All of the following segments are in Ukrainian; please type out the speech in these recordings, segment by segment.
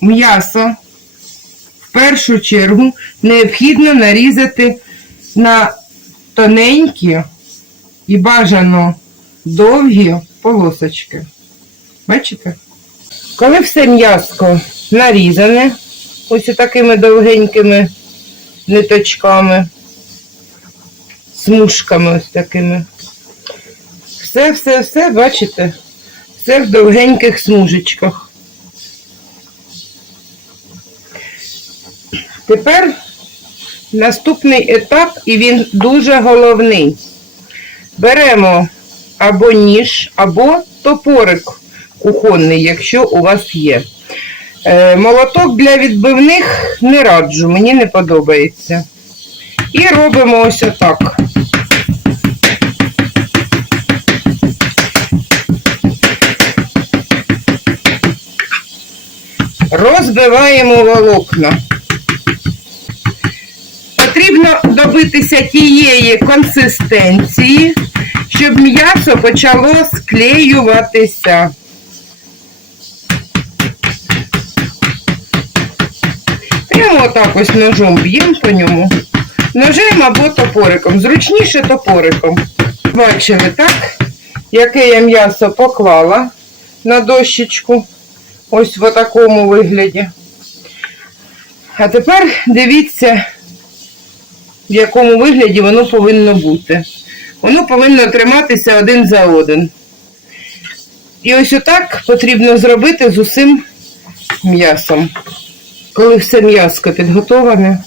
м'ясо в першу чергу необхідно нарізати на тоненькі і бажано довгі полосочки. Бачите? Коли все м'яско нарізане, ось такими довгенькими ниточками, смужками ось такими. Все, все, все, бачите, все в довгеньких смужечках. Тепер наступний етап, і він дуже головний. Беремо або ніж, або топорик кухонний, якщо у вас є. Е, молоток для відбивних не раджу, мені не подобається. І робимо ось отак. Розбиваємо волокна. Добитися тієї консистенції, щоб м'ясо почало склеюватися. Прямо отак ось ножом б'ємо по ньому. Ножем або топориком. Зручніше топориком. Бачили, так? Яке я м'ясо поклала на дощечку. Ось в такому вигляді. А тепер дивіться, в якому вигляді воно повинно бути. Воно повинно триматися один за один. І ось отак потрібно зробити з усім м'ясом. Коли все м'яско підготоване,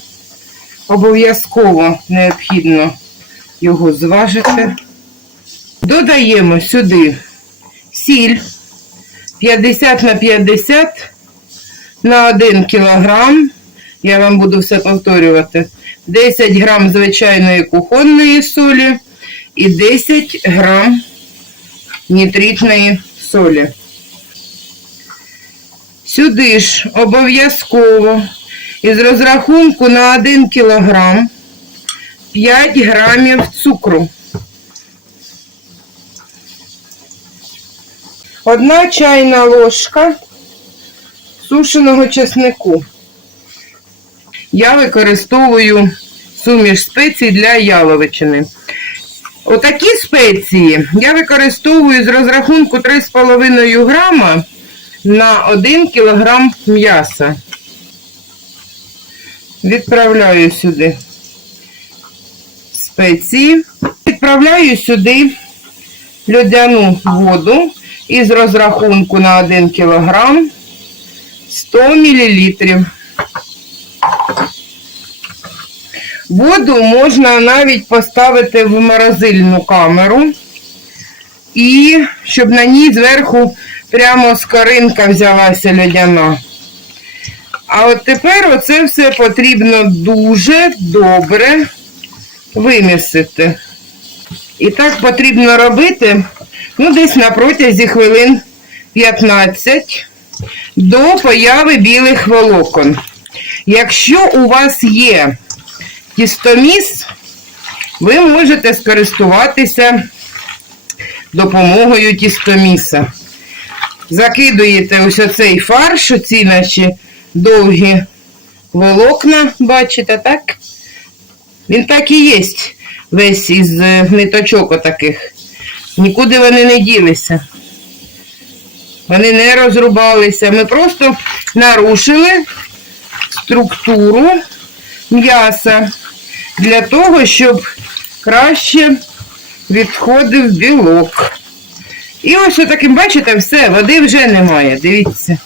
обов'язково необхідно його зважити. Додаємо сюди сіль 50 на 50 на 1 кілограм. Я вам буду все повторювати. 10 грам звичайної кухонної солі і 10 грам нітритної солі. Сюди ж обов'язково із розрахунку на 1 кілограм 5 грамів цукру. Одна чайна ложка сушеного чеснику. Я використовую суміш спецій для яловичини. Отакі спеції я використовую з розрахунку 3,5 грама на 1 кілограм м'яса. Відправляю сюди спеції. Відправляю сюди льодяну воду із розрахунку на 1 кілограм 100 мл. Воду можна навіть поставити в морозильну камеру і щоб на ній зверху прямо скоринка взялася льодяна. А от тепер оце все потрібно дуже добре вимісити. І так потрібно робити ну, десь на протязі хвилин 15 до появи білих волокон. Якщо у вас є тістоміс, ви можете скористуватися допомогою тістоміса. Закидуєте ось оцей фарш, оці наші довгі волокна, бачите, так? Він так і є, весь із е, ниточок отаких. Нікуди вони не ділися. Вони не розрубалися. Ми просто нарушили структуру м'яса для того, щоб краще відходив білок. І ось отаким, бачите, все, води вже немає, дивіться.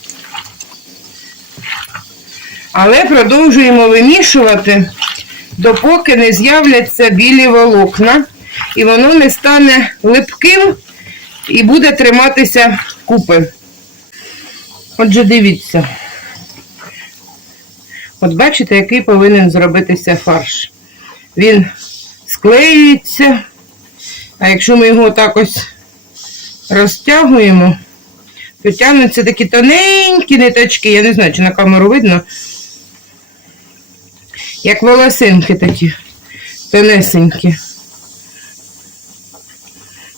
Але продовжуємо вимішувати, допоки не з'являться білі волокна, і воно не стане липким і буде триматися купи. Отже, дивіться. От бачите, який повинен зробитися фарш. Він склеюється, а якщо ми його так ось розтягуємо, то тягнуться такі тоненькі ниточки, я не знаю, чи на камеру видно, як волосинки такі, тонесенькі.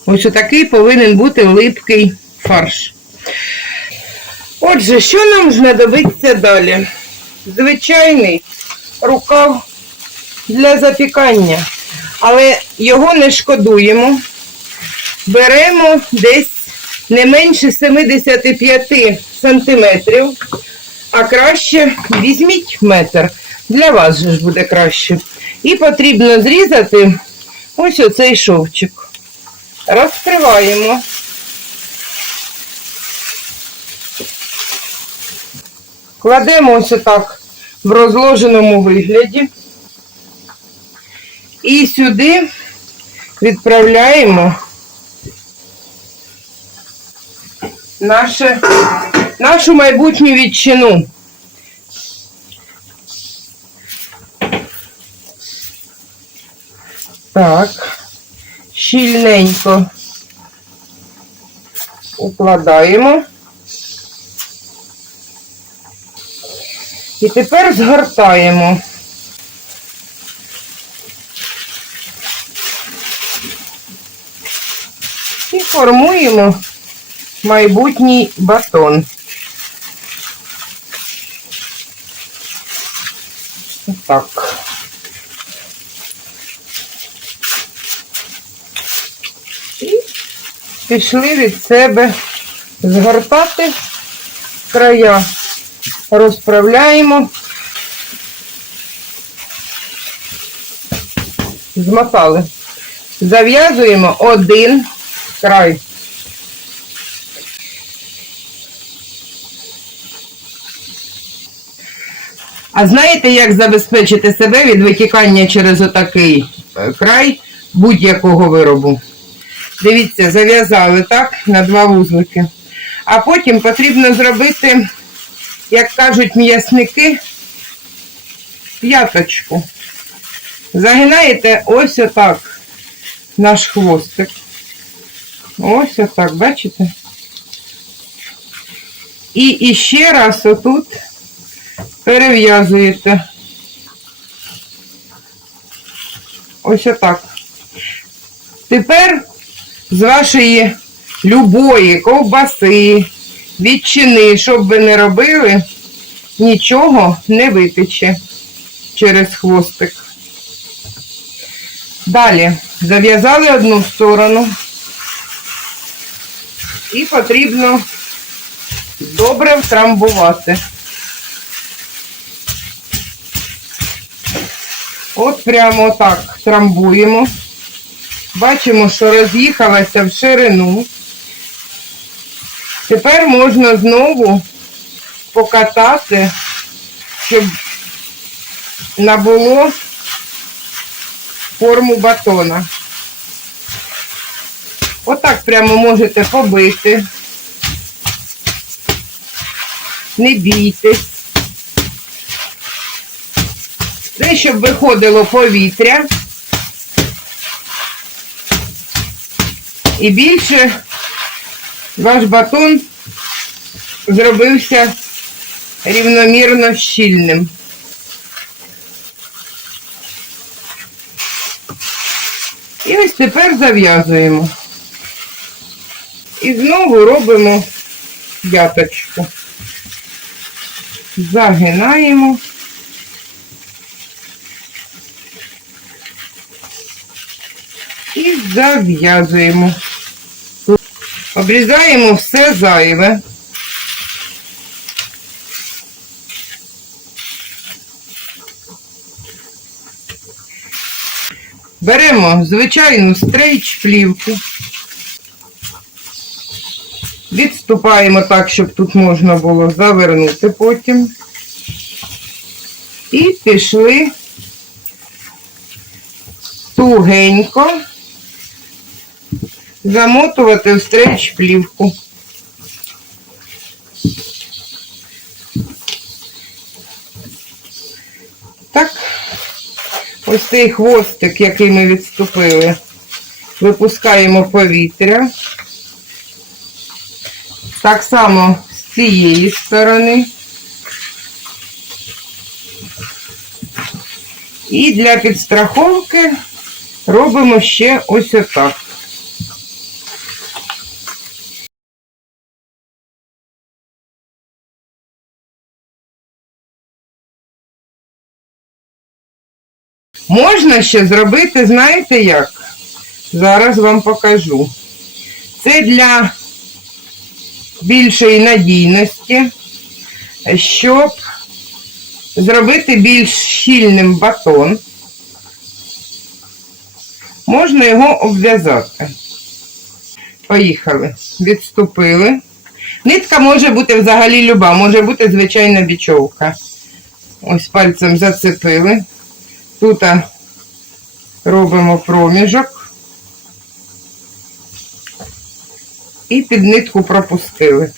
Ось отакий повинен бути липкий фарш. Отже, що нам знадобиться далі? Звичайний рукав для запікання, але його не шкодуємо. Беремо десь не менше 75 сантиметрів, а краще візьміть метр. Для вас же ж буде краще. І потрібно зрізати ось оцей шовчик. Розкриваємо. Кладемо ось так в розложеному вигляді. І сюди відправляємо наше, нашу майбутню відчину. Так, щільненько укладаємо. І тепер згортаємо. І формуємо майбутній батон. Так. І пішли від себе згортати края. Розправляємо. Змотали. Зав'язуємо один край. А знаєте, як забезпечити себе від витікання через отакий е, край будь-якого виробу? Дивіться, зав'язали так на два вузлики. А потім потрібно зробити, як кажуть м'ясники, п'яточку. Загинаєте ось отак наш хвостик. Ось отак, бачите? І іще раз отут перев'язуєте. Ось отак. Тепер з вашої любої ковбаси, відчини, що б ви не робили, нічого не витече через хвостик. Далі зав'язали одну сторону і потрібно добре втрамбувати. От прямо так трамбуємо. Бачимо, що роз'їхалася в ширину. Тепер можна знову покатати, щоб набуло форму батона. Отак прямо можете побити. Не бійтесь. Це, щоб виходило повітря. І більше ваш батон зробився рівномірно щільним. І ось тепер зав'язуємо. І знову робимо п'яточку. Загинаємо. І зав'язуємо. Обрізаємо все зайве. Беремо звичайну стрейч-плівку. Відступаємо так, щоб тут можна було завернути потім. І пішли тугенько замотувати в стрейч плівку. Так, ось цей хвостик, який ми відступили, випускаємо повітря. Так само з цієї сторони. І для підстраховки робимо ще ось отак. Можна ще зробити, знаєте як? Зараз вам покажу. Це для більшої надійності, щоб зробити більш щільним батон. Можна його обв'язати. Поїхали. Відступили. Нитка може бути взагалі люба, може бути звичайна бічовка. Ось пальцем зацепили. Тут робимо проміжок. І під нитку пропустили.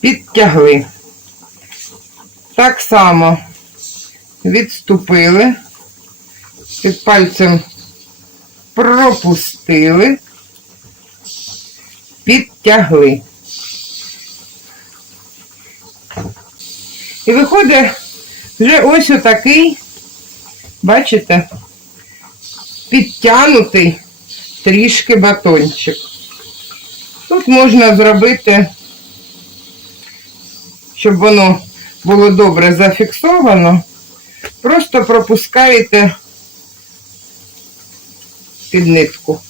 Підтягли. Так само відступили, під пальцем пропустили, підтягли. І виходить вже ось отакий, бачите, підтягнутий трішки батончик. Тут можна зробити, щоб воно було добре зафіксовано, просто пропускаєте під нитку.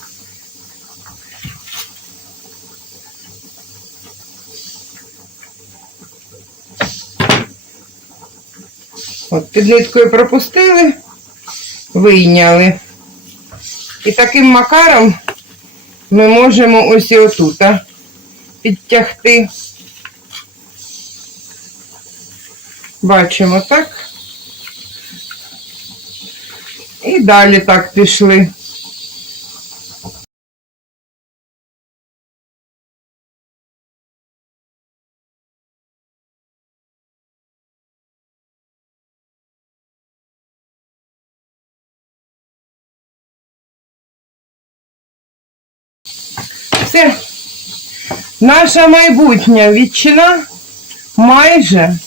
От під ниткою пропустили, вийняли. І таким макаром ми можемо ось і отут підтягти. Бачимо, так? І далі так пішли. Наша майбутня ветчина майже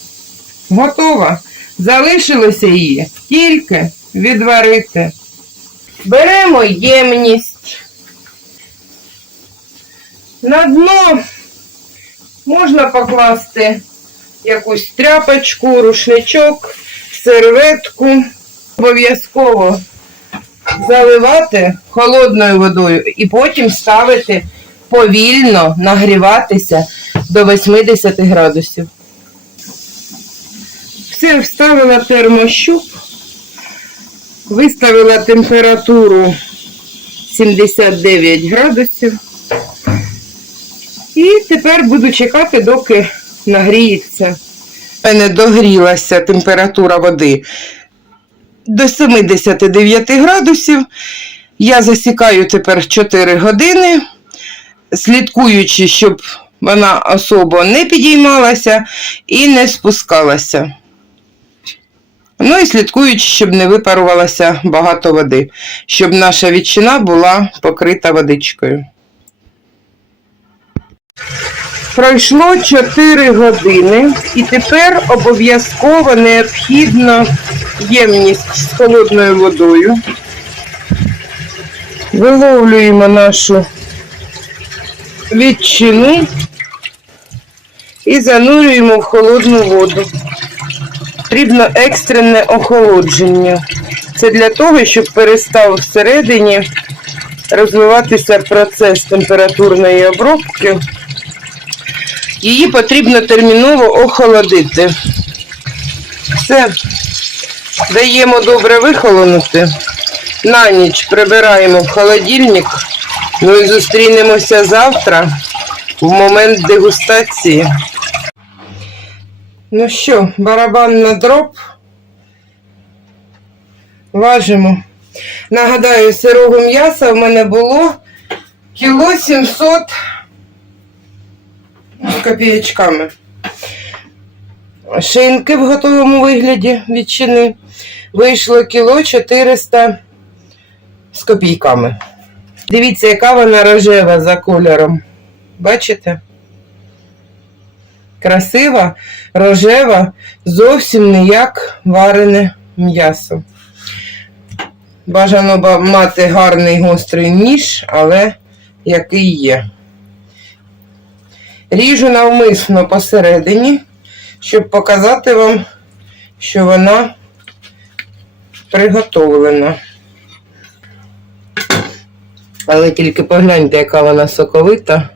готова. Залишилося її тільки відварити. Беремо ємність. На дно можна покласти якусь тряпочку, рушничок, серветку. Обов'язково заливати холодною водою і потім ставити повільно нагріватися до 80 градусів. Все, вставила термощуп, виставила температуру 79 градусів. І тепер буду чекати, доки нагріється. У мене догрілася температура води до 79 градусів. Я засікаю тепер 4 години, слідкуючи, щоб вона особо не підіймалася і не спускалася. Ну і слідкуючи, щоб не випарувалося багато води, щоб наша ветчина була покрита водичкою. Пройшло 4 години, і тепер обов'язково необхідно ємність з холодною водою. Виловлюємо нашу ветчину і занурюємо в холодну воду. Потрібно екстрене охолодження. Це для того, щоб перестав всередині розвиватися процес температурної обробки. Її потрібно терміново охолодити. Все. Даємо добре вихолонути. На ніч прибираємо в холодильник. Ну і зустрінемося завтра в момент дегустації. Ну що, барабан на дроб. Важимо. Нагадаю, сирого м'яса в мене було кіло 700 з копієчками. Шинки в готовому вигляді ветчини вийшло кіло 400 з копійками. Дивіться, яка вона рожева за кольором. Бачите? Красива, рожева, зовсім не як варене м'ясо. Бажано ба- мати гарний гострий ніж, але який є. Ріжу навмисно посередині, щоб показати вам, що вона приготовлена. Але тільки погляньте, яка вона соковита.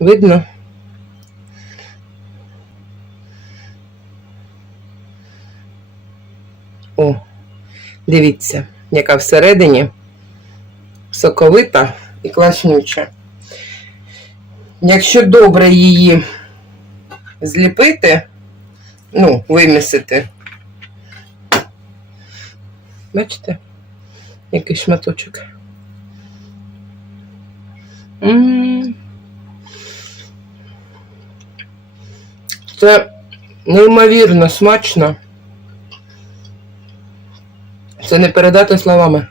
Видно? О, дивіться, яка всередині соковита і класнюча. Якщо добре її зліпити, ну, вимісити, бачите, який шматочок. Це неймовірно смачно. Це не передати словами.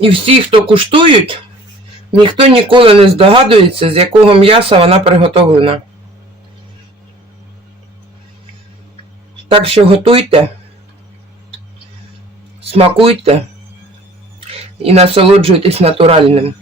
І всі, хто куштують, ніхто ніколи не здогадується, з якого м'яса вона приготовлена. Так що готуйте, смакуйте і насолоджуйтесь натуральним.